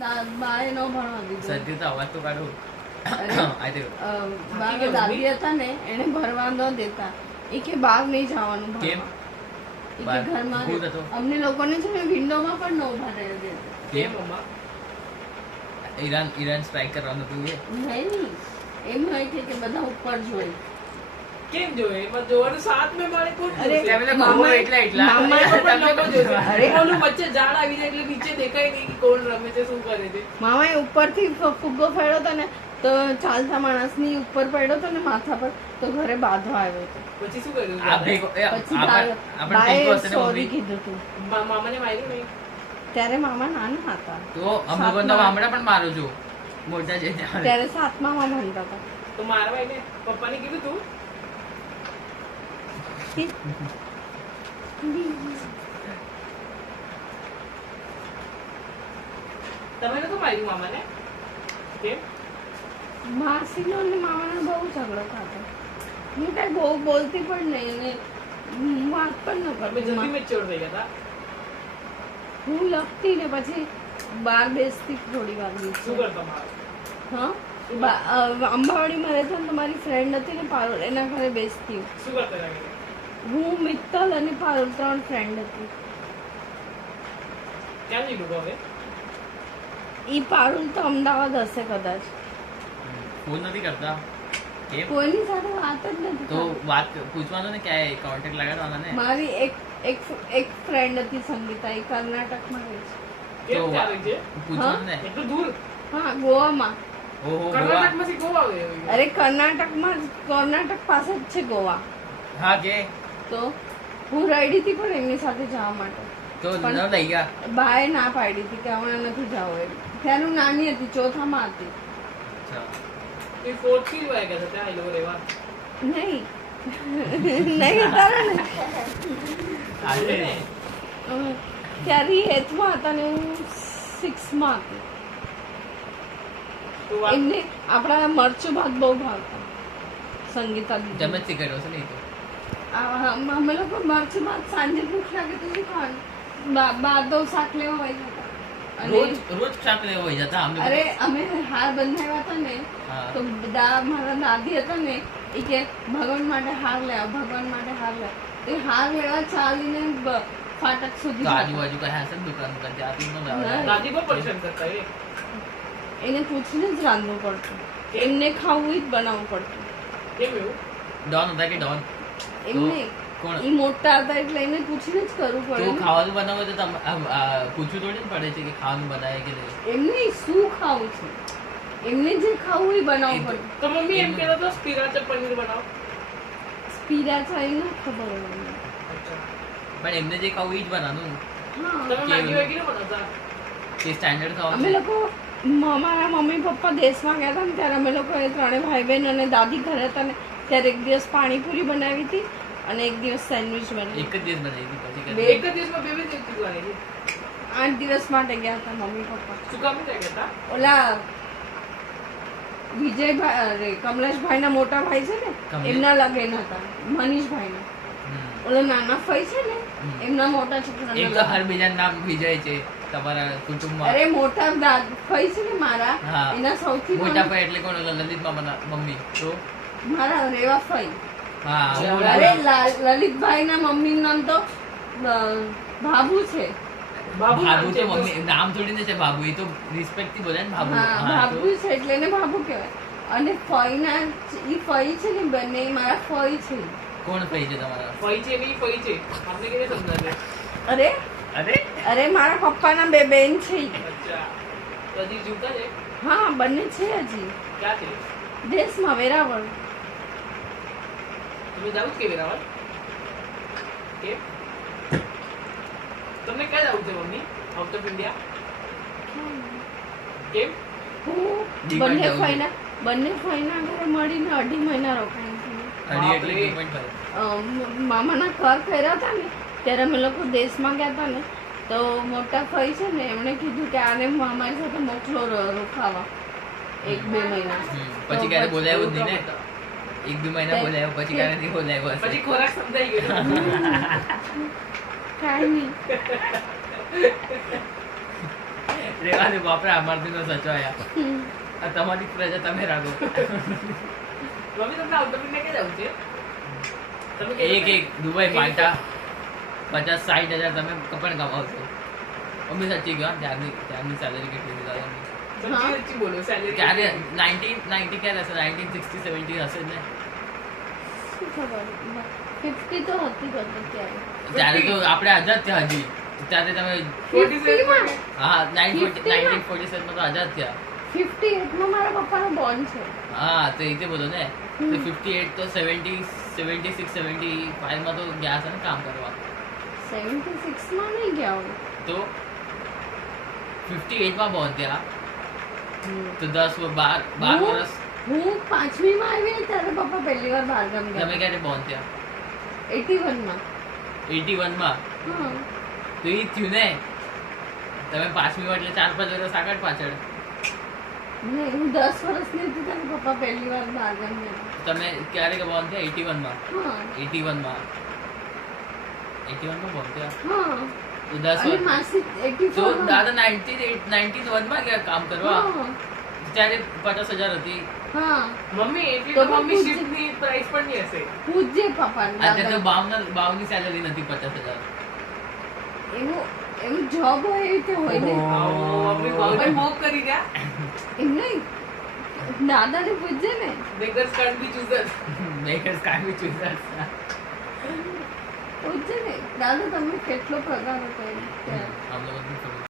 બાએ ન ભણવા દીધું. સત્ય તો અવાજ તો કાઢો. બાના દાદી હતા ને એને ભરવા ન દેતા. એ કે બહાર નહીં જવાનું કેમ? ભણવા. એ કે ઘરમાં અમને લોકોને છે ને વિન્ડોમાં પણ ન ઉભા રહેવા દેતા. કેમ મમ્મા? ઈરાન સ્ટ્રાઇક કરવાનું હતું એ નહીં, એમ હોય કે બધા ઉપર જોઈ. કેમ જોવે? એમાં જોવાનું સાથ મેં મારે કોણ અરે, જોશે? મામા- એમાં પણ લોકો જોશે. ઓલું વચ્ચે ઝાડ આવી જાય એટલે નીચે દેખાય નહીં કે કોણ રમે છે, શું કરે છે. મામાએ ઉપરથી ફુગ્ગો ફેર્યો હતો ને તો ચાલતા માણસની ઉપર પડ્યો હતો ને માથા પર, તો ઘરે બાંધવા આવ્યો હતો. પછી શું કર્યું? આ ભેગો એ પછી આપણે બાએ ભેગો હશે ને સોરી મમ્મી. કીધું હતું. મામાને માર્યું નહીં? ત્યારે મામા નાના હતા. તો અમે બંને હમણાં પણ મારું છું મોટા છે ત્યારે. ત્યારે 7મા માં ભણતા હતા. તો મારવા એને પપ્પાને કીધું તું? તમે નતું માર્યું મામાને? કેમ? માસીનો અને મામાનો બહુ ઝઘડો થતો. હું કઈ બહુ બોલતી પણ નહીં અને વાત પણ ન તમે જલ્દી કરતી. મેચ્યોર થઈ ગયા હતા? હું લખતી ને પછી બહાર બેસતી થોડી વાર શું નીચે. કરતા મારો? હા, અંબાવાડીમાં રહેતા ને તમારી ફ્રેન્ડ હતી ને પારોલ, એના ઘરે બેસતી. શું કરતા લાગે? હું, મિત્તલ અને પારોલ 3 ફ્રેન્ડ હતી. ક્યાં નીકળ્યું હવે? ઈ પારુલ તો અમદાવાદ હશે કદાચ. ફોન નથી કરતા કેમ? કોઈની સાથે વાત જ નથી તો કરતી. વાત પૂછવાનું ને ક્યાંય કોન્ટેક્ટ લગાડવાના ને. મારી એક ફ્રેન્ડ હતી સંગીતા, એ કર્ણાટકમાં રહે છે. કેમ તો ચાલે છે? પૂછવાનું ને. એટલું દૂર? હા, ગોવામાં. ઓહો ગોવા. કર્ણાટકમાંથી ગોવા આવે? અરે કર્ણાટક પાસે જ છે ગોવા. હા કે તો હું રેડી હતી પણ એમની સાથે જવા માટે. તો પણ- ન લઈ ગયા. બાએ ના પાડી હતી કે હમણાં નથી જવું એમ. ત્યારે હું નાની હતી, 4થા હતી. અચ્છા. એ ફોર્થ થી જ વાય ગયા હતા ત્યાં એ લોકો રહેવા. નહીં નહીં તારે ને આજે ને ત્યારે 8માં હતા ને હું 6માં હતી. તો વાત એમને આપણા મરચું ભાત બહુ ભાવતા સંગીતા દીદી. તમે જ શીખવાડ્યો છે ને એ તો. અમે લોકો મરચું ભાત સાંજે ભૂખ લાગે તો શું ખાવાનું, બાર તો શાક લેવા હોય જતા. રોજ અને રોજ શાક લેવા હોય જતા અમે. અરે અમે હાર બંધાવ્યા હતા ને હા. તો મારા દાદી હતા ને એ કે ભગવાન માટે હાર લેવા, ભગવાન માટે હાર લેવા. તો એ હાર લેવા ચાલીને ફાટક સુધી તો જતા. આજુબાજુ કઈ હશે ને દુકાન ત્યાંથી ન લાવે. ના. દાદી પણ પરેશાન કરતા એ. એને પૂછીને જ રાંધવું પડતું. એમને ખાવું જ બનાવવું પડતું. કેમ એવું? ડોન હતા કે ડોન? એમને કોણ? ઈ મોટા હતા એટલે એને પૂછીને જ કરવું તો પડે. ખાવાનું બનાવો તો તમે પૂછવું થોડી ને પડે છે કે ખાવાનું બનાવે કે નહીં. એમને શું ખાવું છે, એમને જે ખાવું એ બનાવવું પડે. તો મમ્મી એમ કહેતા હતા સ્પિરાચર પનીર બનાવો. પીરા ચાઈ ના ખબર હોય મને. પણ એમને જે ખાવું એ જ બનાવવાનું. હા, તમે મેગી વેગી ન બનાવતા? તે સ્ટાન્ડર્ડ ખાવાનું અમે લોકો મારા મમ્મી પપ્પા દેશમાં ગયા હતા ને ત્યારે અમે લોકો એ 3 ભાઈ બહેન અને દાદી ઘરે હતા ને ત્યારે એક દિવસ પાણીપુરી બનાવી હતી અને એક દિવસ સેન્ડવિચ બનાવી. એક જ દિવસ બનાવી હતી પછી બે- એક જ દિવસમાં બે ચીજ બનાવી. 8 દિવસ માટે ગયા હતા મમ્મી પપ્પા. શું કામ નહીં કહેતા? ઓલા વિજયભાઈ, અરે કમલેશભાઈ ના મોટા ભાઈ છે ને કમલેશ? એમના લગ્ન હતા. મનીષભાઈ ના હમ. ઓલા નાના ફઈ છે ને હમ. એમના મોટા એક તો છોકરા. હર બીજાનું નામ વિજય છે તમારા કુટુંબમાં. અરે મોટા ફઈ છે ને મારા, હા. એના સૌથી મોટા ભાઈ એટલે કોણ? ઓલા લલિત મામાના મમ્મી તો મારા રેવા ફઈ. હા હું અરે બોલું. લલિતભાઈ ના મમ્મી નું નામ તો ભાભુ છે. બાબુ બાબુ છે તો મમ્મી નામ થોડી ને છે બાબુ. એ તો રિસ્પેક્ટ થી બોલે ને બાબુ. હા, હા, ભાભુ તો છે એટલે એને ભાભુ કહેવાય. અને ફઈના ઈ ફઈ છે ને બંને ઈ મારા ફઈ છે. કોણ થઈ છે તમારા? ફઈ છે નહીં ફઈ છે. આપણે કેવી રીતે સમજાવે? અરે અરે અરે મારા પપ્પાના 2 બેન છે ઈ. અચ્છા. તો હજી જીવતા છે? હા, બંને છે હજી ક્યાં છે? દેશમાં, વેરાવળ. તમે જાવ કે વેરાવળ? કેમ? તમને ક્યાં જવું છે મમ્મી? Out of India? કેમ? હું દીવાન જવું છે. બંને ફઈના ઘરે મળીને 2.5 મહિના રોકાઈ છું. અઢી એટલે બાપરે. 2.5. મામાના ઘર ફેર્યા હતા ને ત્યારે અમે લોકો દેશમાં ગયા હતા ને તો મોટા ફઈ છે ને એમણે કીધું કે આને મામાની સાથે મોકલો રોકાવા 1-2 મહિના. પછી ક્યારે બોલાવ્યો જ નહીં ને. હતા. 1-2 મહિના બોલાવ્યો પછી ક્યારે નહીં બોલાવ્યો હશે. પછી ખોરાક સમજાઈ ગયો. કાંઈ નહીં. રેવા દે બાપરે, અમારથી તો સચવાયા. આ તમારી પ્રજા તમે રાખો. મમ્મી તમને આઉટ ઓફ ઇન્ડિયા કે જવું છે તમે એક દુબઈ માલ્ટા 50-60 હજાર તમે પણ કમાવશો. મમ્મી સાચી ગયો, ત્યારની સેલરી કેટલી હતી? સચ્ચી બોલો સેલરી ત્યારે 1990 ક્યારે હશે? 1960-70 હશે જ ને. શું ખબર 50 તો હતી કદાચ ત્યારે. ત્યારે તો આપણે આઝાદ થયા હજી. ત્યારે તમે 47 માં હા 50 માં? 1947 માં તો આઝાદ થયા. 58 માં મારા પપ્પાનો બોર્ન છે. હા તો એ રીતે બોલો ને. તો 58 તો 76-75 માં તો ગયા હશે ને કામ કરવા. 76 માં નહીં ગયા હું. તો 58 માં બોર્ન થયા તો 12 વર્ષ. હું 5મી માં આવી ને ત્યારે પપ્પા પહેલી વાર બહારગામ ગયા. તમે ક્યારે બોર્ન થયા? 81 માં. 81 માં. હા તો એ થયું ને. તમે 5મી માં એટલે 4-5 વર્ષ આગળ પાછળ. નહીં હું 10 વર્ષની હતી ત્યારે પપ્પા પહેલી વાર બહારગામ ગયા. તમે ક્યારે બોર્ન થયા? 81 માં. હા 81 માં બોર્ન થયા. હા તો 10 અને વર્ષ. માસી તો 84 માં. દાદા 91 માં ગયા કામ કરવા. હા ત્યારે 50,000 હતી. હા મમ્મી એટલી તો તો મમ્મી પૂછ- શિફ્ટ ની પ્રાઇસ પણ નહીં હશે પૂછજે પપ્પાને અત્યારે તો દાદા. બાવની સેલરી નથી 50,000. એવું જોબ હોય એવી રીતે હોય ને. મમ્મી બહુ મોક કરી ગયા એમ નહીં દાદાને પૂછજે ને. Beggars can't be choosers Makers can't be choosers. પૂછજે ને દાદા તમને કેટલો પગાર હતો એમ ત્યારે. हम लोगों को